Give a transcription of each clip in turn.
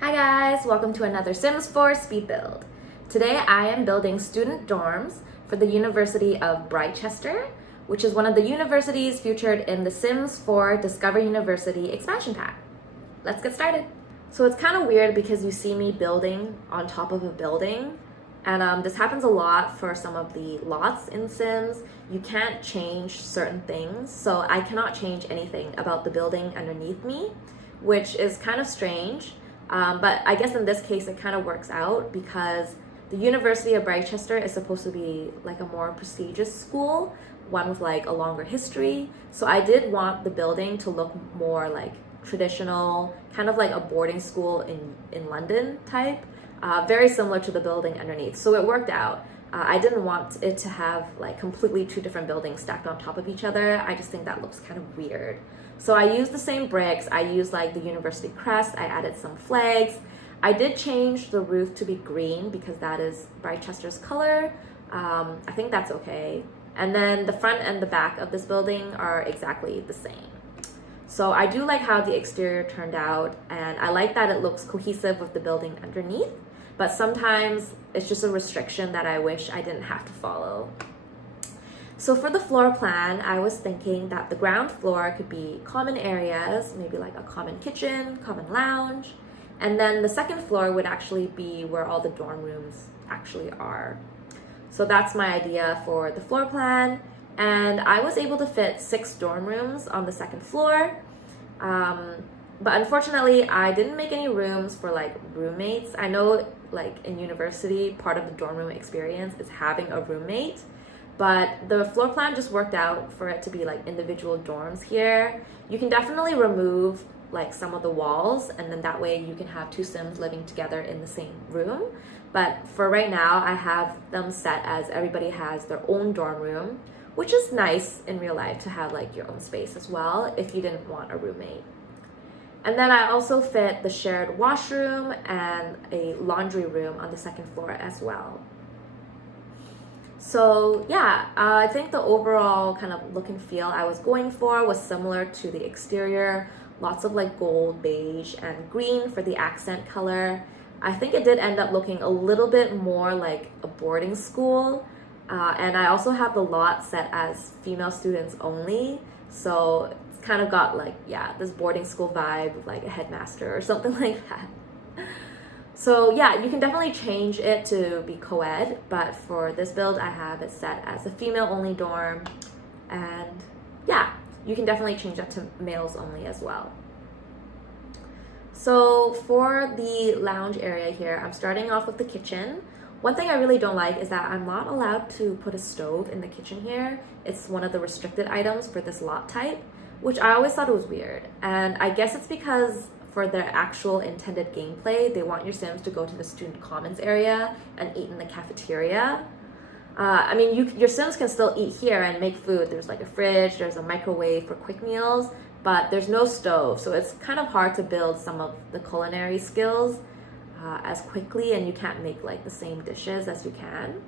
Hi guys, welcome to another Sims 4 speed build. Today I am building student dorms for the University of Britechester, which is one of the universities featured in the Sims 4 Discover University expansion pack. Let's get started. So it's kind of weird because you see me building on top of a building, and this happens a lot for some of the lots in Sims. You can't change certain things, so I cannot change anything about the building underneath me, which is kind of strange. But I guess in this case it kind of works out because the University of Britechester is supposed to be like a more prestigious school, one with like a longer history. So I did want the building to look more like traditional, kind of like a boarding school in London type, very similar to the building underneath. So it worked out. I didn't want it to have like completely two different buildings stacked on top of each other. I just think that looks kind of weird. So I used the same bricks. I used like the university crest. I added some flags. I did change the roof to be green because that is Britchester's color. I think that's okay. And then the front and the back of this building are exactly the same. So I do like how the exterior turned out, and I like that it looks cohesive with the building underneath, but sometimes it's just a restriction that I wish I didn't have to follow. So for the floor plan, I was thinking that the ground floor could be common areas, maybe like a common kitchen, common lounge, and then the second floor would actually be where all the dorm rooms actually are. So that's my idea for the floor plan, and I was able to fit 6 dorm rooms on the second floor. But unfortunately, I didn't make any rooms for like roommates. I know like in university, part of the dorm room experience is having a roommate. But the floor plan just worked out for it to be like individual dorms here. You can definitely remove like some of the walls, and then that way you can have 2 Sims living together in the same room. But for right now, I have them set as everybody has their own dorm room, which is nice in real life to have like your own space as well if you didn't want a roommate. And then I also fit the shared washroom and a laundry room on the second floor as well. So yeah, I think the overall kind of look and feel I was going for was similar to the exterior. Lots of like gold, beige, and green for the accent color. I think it did end up looking a little bit more like a boarding school. And I also have the lot set as female students only. So it's kind of got like, yeah, this boarding school vibe with like a headmaster or something like that. So yeah, you can definitely change it to be co-ed, but for this build I have it set as a female only dorm, and yeah, you can definitely change that to males only as well. So for the lounge area here, I'm starting off with the kitchen. One thing I really don't like is that I'm not allowed to put a stove in the kitchen here. It's one of the restricted items for this lot type, which I always thought was weird. And I guess it's because for their actual intended gameplay, they want your Sims to go to the student commons area and eat in the cafeteria. I mean, your Sims can still eat here and make food. There's like a fridge, there's a microwave for quick meals, but there's no stove. So it's kind of hard to build some of the culinary skills as quickly, and you can't make like the same dishes as you can.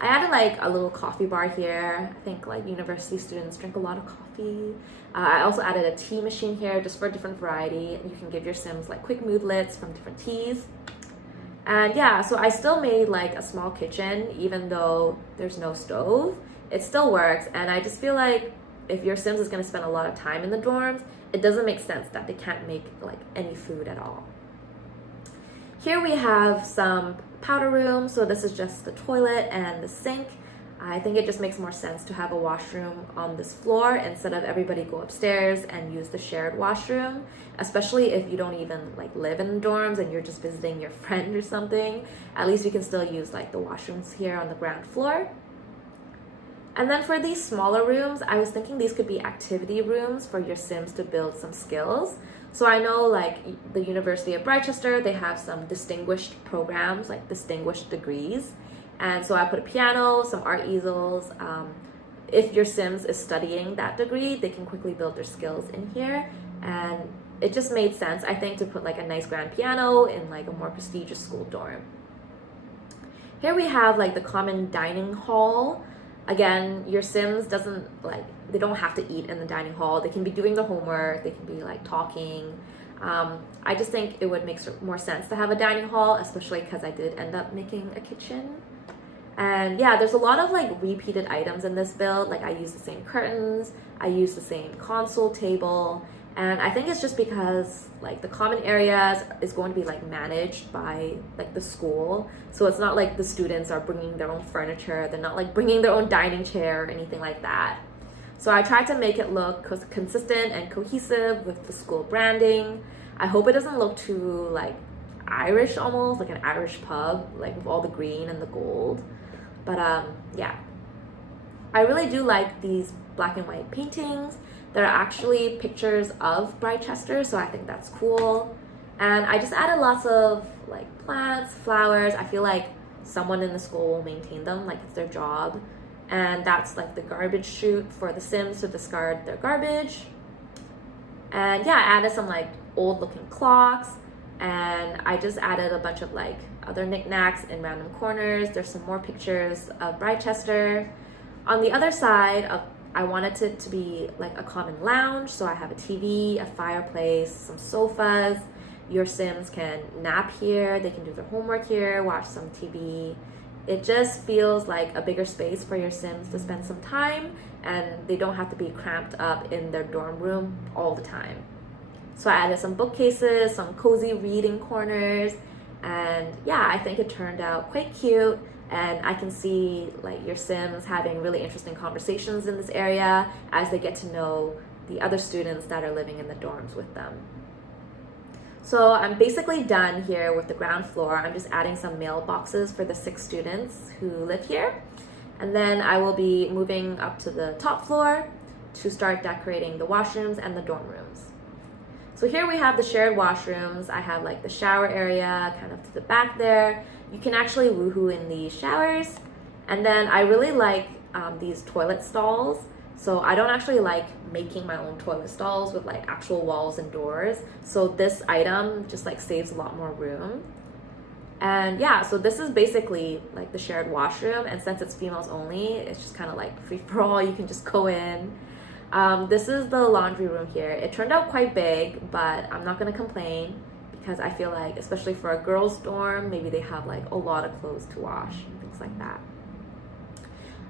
I added like a little coffee bar here. I think like university students drink a lot of coffee. I also added a tea machine here just for a different variety. You can give your Sims like quick moodlets from different teas. And yeah, so I still made like a small kitchen even though there's no stove. It still works, and I just feel like if your Sims is going to spend a lot of time in the dorms, it doesn't make sense that they can't make like any food at all. Here we have some powder room. So this is just the toilet and the sink. I think it just makes more sense to have a washroom on this floor instead of everybody go upstairs and use the shared washroom, especially if you don't even like live in the dorms and you're just visiting your friend or something. At least you can still use like the washrooms here on the ground floor. And then for these smaller rooms, I was thinking these could be activity rooms for your Sims to build some skills. So I know like the University of Britechester, they have some distinguished programs, like distinguished degrees. And so I put a piano, some art easels. If your Sims is studying that degree, they can quickly build their skills in here. And it just made sense, I think, to put like a nice grand piano in like a more prestigious school dorm. Here we have like the common dining hall. Again, your Sims they don't have to eat in the dining hall. They can be doing the homework, they can be like talking. I just think it would make more sense to have a dining hall, especially because I did end up making a kitchen. And yeah, there's a lot of like repeated items in this build. Like I use the same curtains, I use the same console table, and I think it's just because like the common areas is going to be like managed by like the school. So it's not like the students are bringing their own furniture, they're not like bringing their own dining chair or anything like that. So I tried to make it look consistent and cohesive with the school branding. I hope it doesn't look too like Irish, almost like an Irish pub, like with all the green and the gold. But yeah, I really do like these black and white paintings. They're actually pictures of Britechester, so I think that's cool. And I just added lots of like plants, flowers. I feel like someone in the school will maintain them, like it's their job. And that's like the garbage chute for the Sims to discard their garbage. And yeah, I added some like old looking clocks, and I just added a bunch of like other knickknacks in random corners. There's some more pictures of Britechester. On the other side, I wanted it to be like a common lounge, so I have a TV, a fireplace, some sofas. Your Sims can nap here, they can do their homework here, watch some TV. It just feels like a bigger space for your Sims to spend some time, and they don't have to be cramped up in their dorm room all the time. So I added some bookcases, some cozy reading corners, and yeah, I think it turned out quite cute. And I can see like your Sims having really interesting conversations in this area as they get to know the other students that are living in the dorms with them. So I'm basically done here with the ground floor. I'm just adding some mailboxes for the 6 students who live here. And then I will be moving up to the top floor to start decorating the washrooms and the dorm rooms. So here we have the shared washrooms. I have like the shower area kind of to the back there. You can actually woohoo in these showers. And then I really like these toilet stalls. So I don't actually like making my own toilet stalls with like actual walls and doors. So this item just like saves a lot more room. And yeah, so this is basically like the shared washroom. And since it's females only, it's just kind of like free for all. You can just go in. This is the laundry room here. It turned out quite big, but I'm not gonna complain because I feel like, especially for a girls' dorm, maybe they have like a lot of clothes to wash and things like that.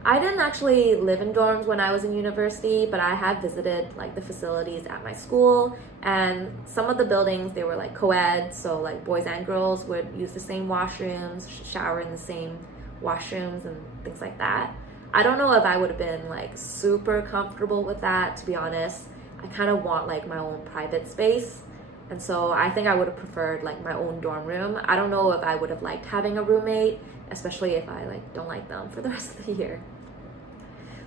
I didn't actually live in dorms when I was in university, but I have visited like the facilities at my school, and some of the buildings, they were like co-ed, so like boys and girls would use the same washrooms, shower in the same washrooms and things like that. I don't know if I would have been like super comfortable with that, to be honest. I kind of want like my own private space. And so I think I would have preferred like my own dorm room. I don't know if I would have liked having a roommate, especially if I like don't like them for the rest of the year.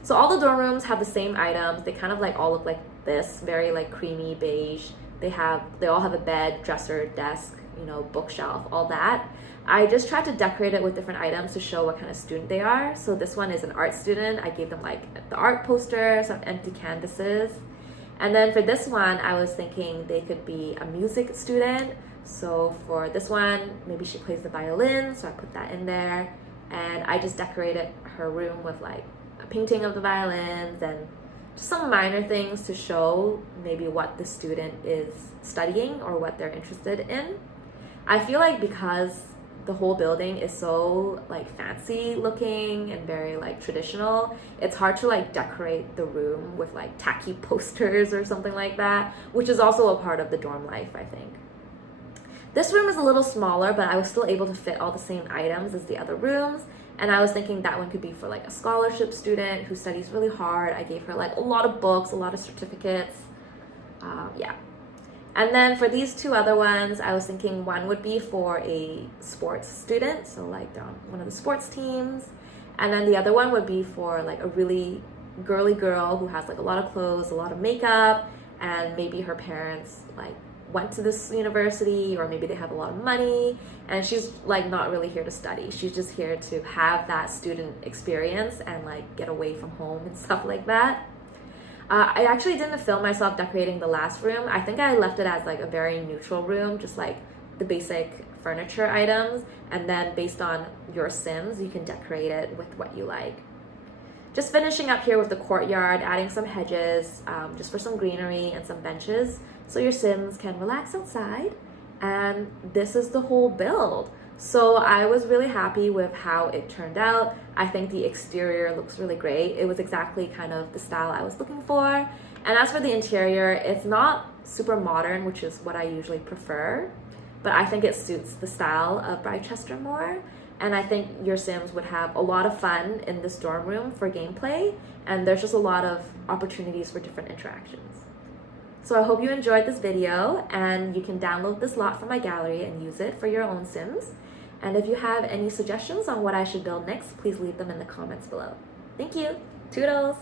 So all the dorm rooms have the same items. They kind of like all look like this, very like creamy beige. They all have a bed, dresser, desk, you know, bookshelf, all that. I just tried to decorate it with different items to show what kind of student they are. So this one is an art student. I gave them like the art poster, some empty canvases. And then for this one, I was thinking they could be a music student. So for this one, maybe she plays the violin, so I put that in there. And I just decorated her room with like a painting of the violins and just some minor things to show maybe what the student is studying or what they're interested in. I feel like because the whole building is so like fancy looking and very like traditional, it's hard to like decorate the room with like tacky posters or something like that, which is also a part of the dorm life, I think. This room is a little smaller, but I was still able to fit all the same items as the other rooms. And I was thinking that one could be for like a scholarship student who studies really hard. I gave her like a lot of books, a lot of certificates. Yeah. And then for these 2 other ones, I was thinking one would be for a sports student, so like they're on one of the sports teams. And then the other one would be for like a really girly girl who has like a lot of clothes, a lot of makeup, and maybe her parents like went to this university, or maybe they have a lot of money, and she's like not really here to study. She's just here to have that student experience and like get away from home and stuff like that. I actually didn't film myself decorating the last room. I think I left it as like a very neutral room, just like the basic furniture items, and then based on your Sims, you can decorate it with what you like. Just finishing up here with the courtyard, adding some hedges, just for some greenery and some benches so your Sims can relax outside. And this is the whole build. So I was really happy with how it turned out. I think the exterior looks really great. It was exactly kind of the style I was looking for. And as for the interior, it's not super modern, which is what I usually prefer, but I think it suits the style of Britechester more. And I think your Sims would have a lot of fun in this dorm room for gameplay, and there's just a lot of opportunities for different interactions. So I hope you enjoyed this video, and you can download this lot from my gallery and use it for your own Sims. And if you have any suggestions on what I should build next, please leave them in the comments below. Thank you. Toodles!